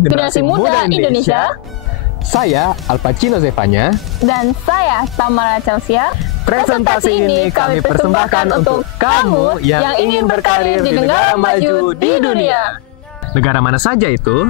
Generasi Muda Indonesia. Saya Alpacino Zevanya. Dan saya Tamara Chelsea. Presentasi ini kami persembahkan untuk kamu yang ingin berkarir di negara maju di dunia. Negara mana saja itu?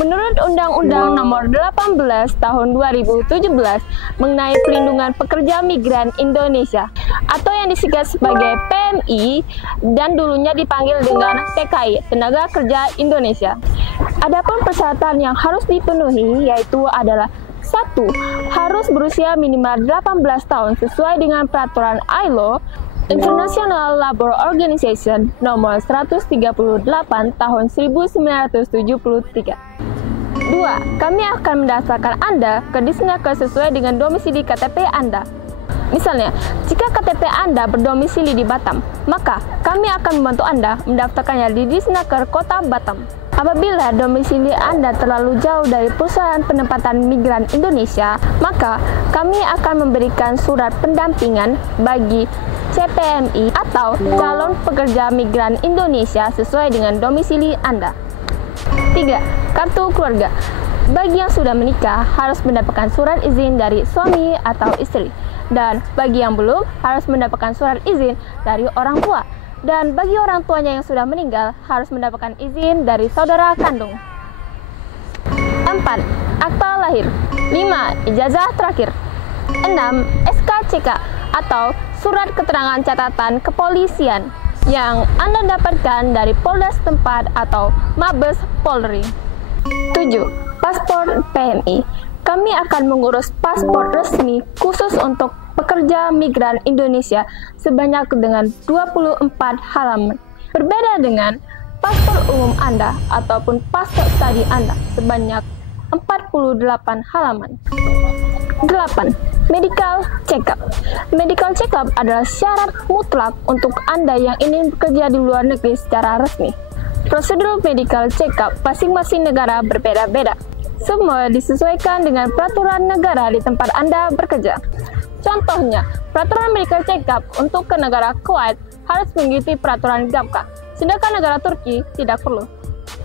Menurut Undang-Undang Nomor 18 Tahun 2017 mengenai Pelindungan Pekerja Migran Indonesia atau yang disingkat sebagai PMI dan dulunya dipanggil dengan TKI, Tenaga Kerja Indonesia. Adapun persyaratan yang harus dipenuhi yaitu adalah 1. Harus berusia minimal 18 tahun sesuai dengan peraturan ILO International Labour Organization nomor 138 tahun 1973. 2. Kami akan mendaftarkan Anda ke Disnaker sesuai dengan domisili KTP Anda. Misalnya, jika KTP Anda berdomisili di Batam, maka kami akan membantu Anda mendaftarkannya di Disnaker Kota Batam. Apabila domisili Anda terlalu jauh dari perusahaan penempatan migran Indonesia, maka kami akan memberikan surat pendampingan bagi CPMI atau calon pekerja migran Indonesia sesuai dengan domisili Anda. 3. Kartu keluarga. Bagi yang sudah menikah harus mendapatkan surat izin dari suami atau istri. Dan bagi yang belum harus mendapatkan surat izin dari orang tua. Dan bagi orang tuanya yang sudah meninggal harus mendapatkan izin dari saudara kandung. 4. Akta lahir. 5. Ijazah terakhir. 6. SKCK atau surat keterangan catatan kepolisian yang Anda dapatkan dari Polda setempat atau Mabes Polri. 7. Paspor PMI. Kami akan mengurus paspor resmi khusus untuk pekerja migran Indonesia sebanyak dengan 24 halaman. Berbeda dengan paspor umum Anda ataupun paspor studi Anda sebanyak 48 halaman. 8. Medical check-up. Medical check-up adalah syarat mutlak untuk Anda yang ingin bekerja di luar negeri secara resmi. Prosedur medical check-up masing-masing negara berbeda-beda. Semua disesuaikan dengan peraturan negara di tempat Anda bekerja. Contohnya, peraturan medical check-up untuk ke negara Kuwait harus mengikuti peraturan GAMKA, sedangkan negara Turki tidak perlu.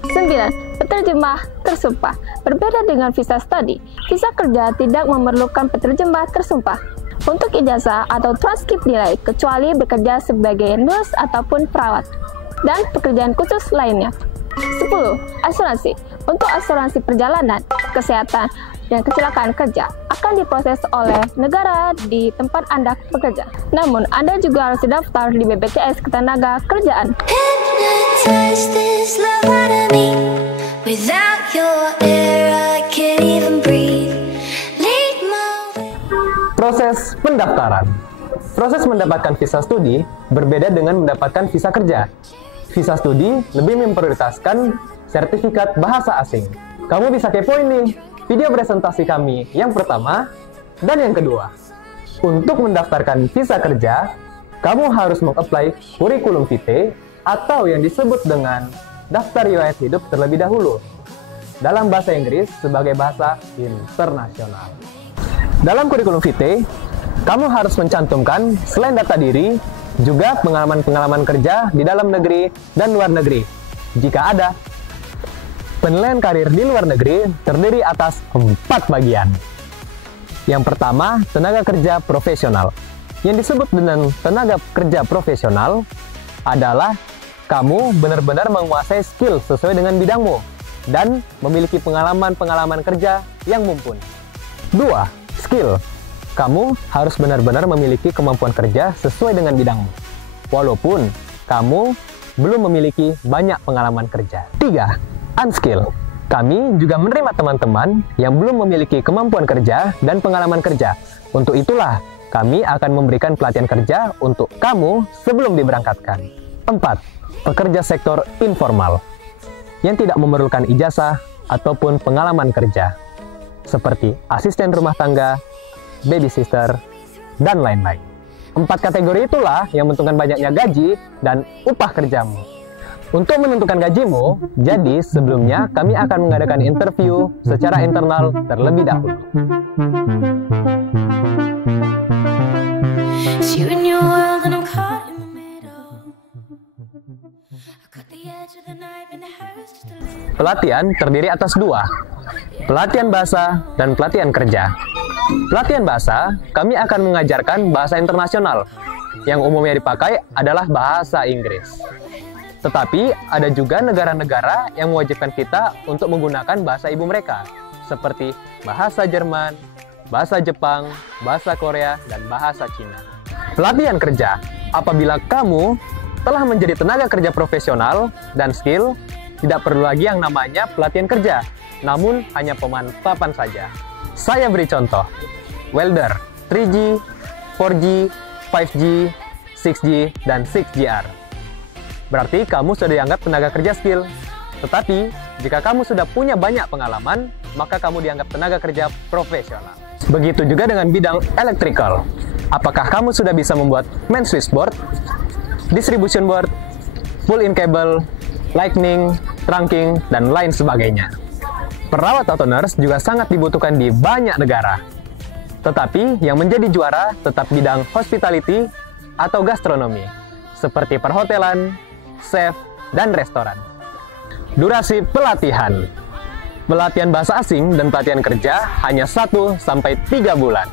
9. Penerjemah tersumpah. Berbeda dengan visa studi, visa kerja tidak memerlukan penerjemah tersumpah untuk ijazah atau transkrip nilai kecuali bekerja sebagai nurse ataupun perawat dan pekerjaan khusus lainnya. 10. Asuransi. Untuk asuransi perjalanan, kesehatan, dan kecelakaan kerja akan diproses oleh negara di tempat Anda bekerja. Namun, Anda juga harus daftar di BPJS Ketenagakerjaan. Proses pendaftaran. Proses mendapatkan visa studi berbeda dengan mendapatkan visa kerja. Visa studi lebih memprioritaskan sertifikat bahasa asing. Kamu bisa kepoin nih video presentasi kami yang pertama dan yang kedua. Untuk mendaftarkan visa kerja, kamu harus mengapply kurikulum vitae atau yang disebut dengan daftar riwayat hidup terlebih dahulu. Dalam bahasa Inggris sebagai bahasa internasional. Dalam kurikulum vitae, kamu harus mencantumkan selain data diri, juga pengalaman-pengalaman kerja di dalam negeri dan luar negeri. Jika ada, penilaian karir di luar negeri terdiri atas 4 bagian. Yang pertama, tenaga kerja profesional. Yang disebut dengan tenaga kerja profesional adalah kamu benar-benar menguasai skill sesuai dengan bidangmu dan memiliki pengalaman-pengalaman kerja yang mumpuni. 2. Skill. Kamu harus benar-benar memiliki kemampuan kerja sesuai dengan bidangmu, walaupun kamu belum memiliki banyak pengalaman kerja. 3. Unskill. Kami juga menerima teman-teman yang belum memiliki kemampuan kerja dan pengalaman kerja. Untuk itulah, kami akan memberikan pelatihan kerja untuk kamu sebelum diberangkatkan. 4. pekerja sektor informal yang tidak memerlukan ijazah ataupun pengalaman kerja, seperti asisten rumah tangga, babysitter, dan lain-lain. 4 kategori itulah yang menentukan banyaknya gaji dan upah kerjamu. Untuk menentukan gajimu, jadi sebelumnya kami akan mengadakan interview secara internal terlebih dahulu. Pelatihan terdiri atas 2, pelatihan bahasa dan pelatihan kerja. Pelatihan bahasa, kami akan mengajarkan bahasa internasional, yang umumnya dipakai adalah bahasa Inggris. Tetapi ada juga negara-negara yang mewajibkan kita untuk menggunakan bahasa ibu mereka, seperti bahasa Jerman, bahasa Jepang, bahasa Korea, dan bahasa Cina. Pelatihan kerja, apabila kamu telah menjadi tenaga kerja profesional dan skill, tidak perlu lagi yang namanya pelatihan kerja, namun hanya pemantapan saja. Saya beri contoh, welder, 3G, 4G, 5G, 6G, dan 6GR. Berarti kamu sudah dianggap tenaga kerja skill. Tetapi, jika kamu sudah punya banyak pengalaman, maka kamu dianggap tenaga kerja profesional. Begitu juga dengan bidang electrical. Apakah kamu sudah bisa membuat main switchboard, distribution board, pull-in cable, lightning, trunking, dan lain sebagainya? Perawat atau nurse juga sangat dibutuhkan di banyak negara. Tetapi yang menjadi juara tetap bidang hospitality atau gastronomi, seperti perhotelan, chef, dan restoran. Durasi pelatihan. Pelatihan bahasa asing dan pelatihan kerja hanya 1-3 bulan.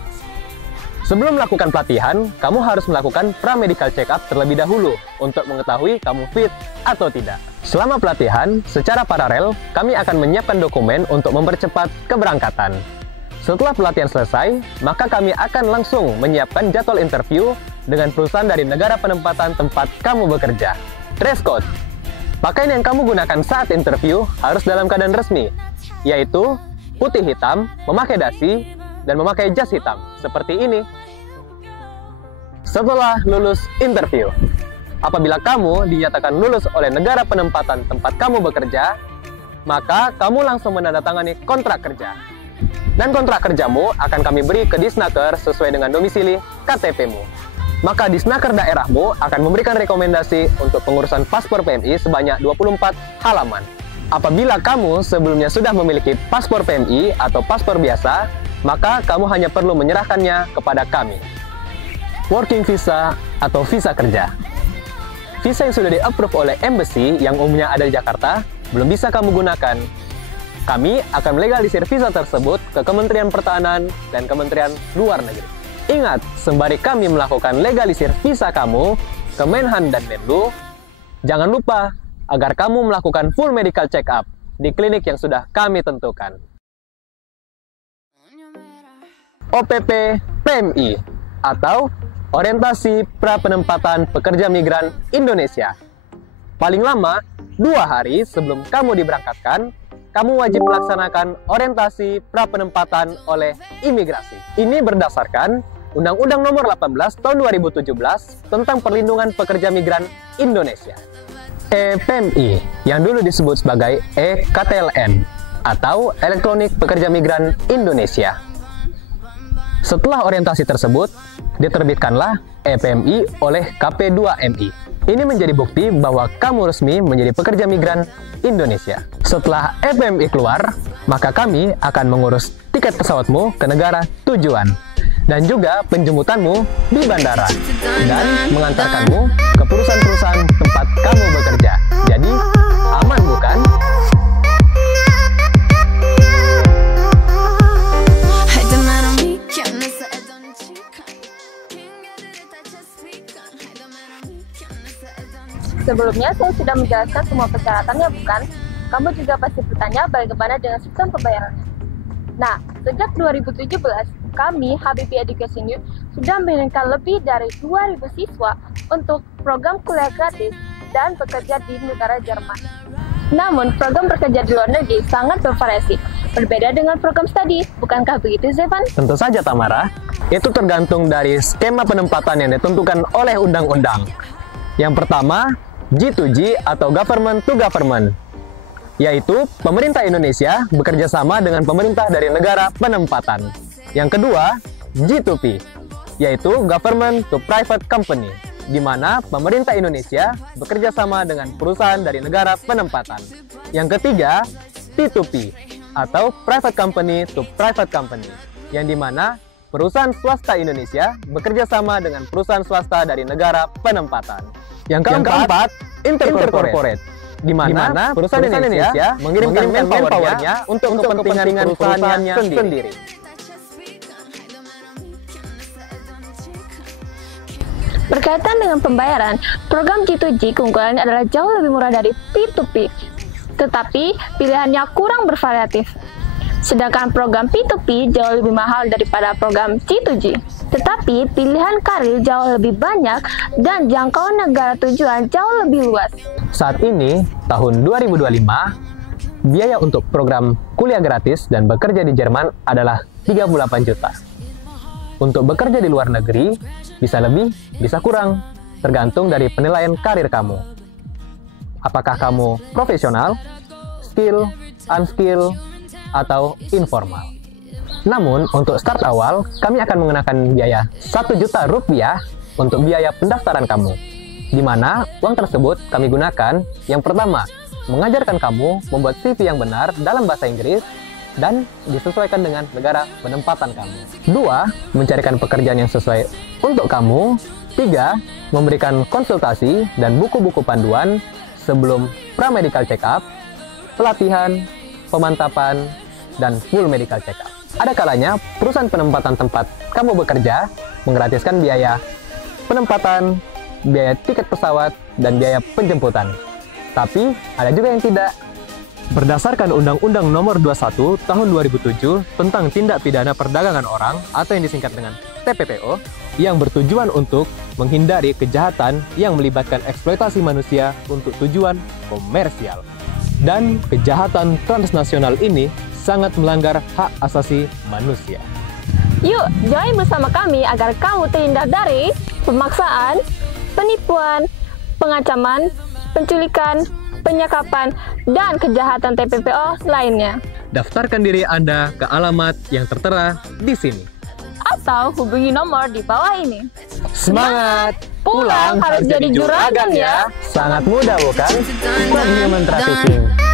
Sebelum melakukan pelatihan, kamu harus melakukan pra-medical check-up terlebih dahulu untuk mengetahui kamu fit atau tidak. Selama pelatihan, secara paralel, kami akan menyiapkan dokumen untuk mempercepat keberangkatan. Setelah pelatihan selesai, maka kami akan langsung menyiapkan jadwal interview dengan perusahaan dari negara penempatan tempat kamu bekerja. Dress code. Pakaian yang kamu gunakan saat interview harus dalam keadaan resmi, yaitu putih hitam, memakai dasi, dan memakai jas hitam, seperti ini. Setelah lulus interview, apabila kamu dinyatakan lulus oleh negara penempatan tempat kamu bekerja, maka kamu langsung menandatangani kontrak kerja. Dan kontrak kerjamu akan kami beri ke Disnaker sesuai dengan domisili KTP-mu. Maka Disnaker daerahmu akan memberikan rekomendasi untuk pengurusan paspor PMI sebanyak 24 halaman. Apabila kamu sebelumnya sudah memiliki paspor PMI atau paspor biasa, maka kamu hanya perlu menyerahkannya kepada kami. Working visa atau visa kerja. Visa yang sudah di-approve oleh embassy yang umumnya ada di Jakarta belum bisa kamu gunakan. Kami akan melegalisir visa tersebut ke Kementerian Pertahanan dan Kementerian Luar Negeri. Ingat, sembari kami melakukan legalisir visa kamu ke Menhan dan Menlu, jangan lupa agar kamu melakukan full medical check-up di klinik yang sudah kami tentukan. OPP PMI atau Orientasi Pra-Penempatan Pekerja Migran Indonesia. Paling lama 2 hari sebelum kamu diberangkatkan, kamu wajib melaksanakan orientasi pra-penempatan oleh imigrasi. Ini berdasarkan Undang-Undang Nomor 18 Tahun 2017 tentang Perlindungan Pekerja Migran Indonesia. EPMI yang dulu disebut sebagai EKTLN atau Elektronik Pekerja Migran Indonesia. Setelah orientasi tersebut, diterbitkanlah EPMI oleh KP2MI. Ini menjadi bukti bahwa kamu resmi menjadi pekerja migran Indonesia. Setelah EPMI keluar, maka kami akan mengurus tiket pesawatmu ke negara tujuan dan juga penjemputanmu di bandara dan mengantarkanmu ke perusahaan-perusahaan tempat kamu bekerja. Jadi, aman bukan? Sebelumnya saya sudah menjelaskan semua persyaratannya, bukan? Kamu juga pasti bertanya bagaimana dengan sistem pembayarannya. Nah, sejak 2017, kami Habibie Education Youth sudah mengirimkan lebih dari 2.000 siswa untuk program kuliah gratis dan bekerja di negara Jerman. Namun, program bekerja di luar negeri sangat bervariasi, berbeda dengan program studi. Bukankah begitu, Zevan? Tentu saja, Tamara. Itu tergantung dari skema penempatan yang ditentukan oleh undang-undang. Yang pertama, G2G atau Government to Government, yaitu pemerintah Indonesia bekerja sama dengan pemerintah dari negara penempatan. Yang kedua, G2P, yaitu Government to Private Company, di mana pemerintah Indonesia bekerja sama dengan perusahaan dari negara penempatan. Yang ketiga, P2P, atau Private Company to Private Company, yang di mana perusahaan swasta Indonesia bekerja sama dengan perusahaan swasta dari negara penempatan. Yang keempat, Intercorporate, di mana perusahaan Indonesia mengirimkan manpower-nya untuk kepentingan perusahaannya sendiri. Berkaitan dengan pembayaran, program G2G keunggulannya adalah jauh lebih murah dari P2P, tetapi pilihannya kurang bervariatif. Sedangkan program P2P jauh lebih mahal daripada program G2G. Tetapi pilihan karir jauh lebih banyak dan jangkauan negara tujuan jauh lebih luas. Saat ini, tahun 2025, biaya untuk program kuliah gratis dan bekerja di Jerman adalah 38 juta. Untuk bekerja di luar negeri, bisa lebih, bisa kurang, tergantung dari penilaian karir kamu. Apakah kamu profesional, skill, unskill, atau informal. Namun, untuk start awal, kami akan mengenakan biaya 1 juta rupiah untuk biaya pendaftaran kamu, di mana uang tersebut kami gunakan yang pertama, mengajarkan kamu membuat CV yang benar dalam bahasa Inggris dan disesuaikan dengan negara penempatan kamu. 2. Mencarikan pekerjaan yang sesuai untuk kamu. 3. Memberikan konsultasi dan buku-buku panduan sebelum pra-medical check-up, pelatihan, pemantapan, dan full medical check-up. Ada kalanya perusahaan penempatan tempat kamu bekerja menggratiskan biaya penempatan, biaya tiket pesawat, dan biaya penjemputan. Tapi ada juga yang tidak. Berdasarkan Undang-Undang Nomor 21 Tahun 2007 tentang Tindak Pidana Perdagangan Orang atau yang disingkat dengan TPPO, yang bertujuan untuk menghindari kejahatan yang melibatkan eksploitasi manusia untuk tujuan komersial. Dan kejahatan transnasional ini sangat melanggar hak asasi manusia. Yuk, join bersama kami agar kamu terhindar dari pemaksaan, penipuan, pengancaman, penculikan, penyekapan, dan kejahatan TPPO lainnya. Daftarkan diri Anda ke alamat yang tertera di sini. Atau hubungi nomor di bawah ini. Semangat! Pulang harus jadi juragan ya! Sangat mudah bukan? Buat human trafficking.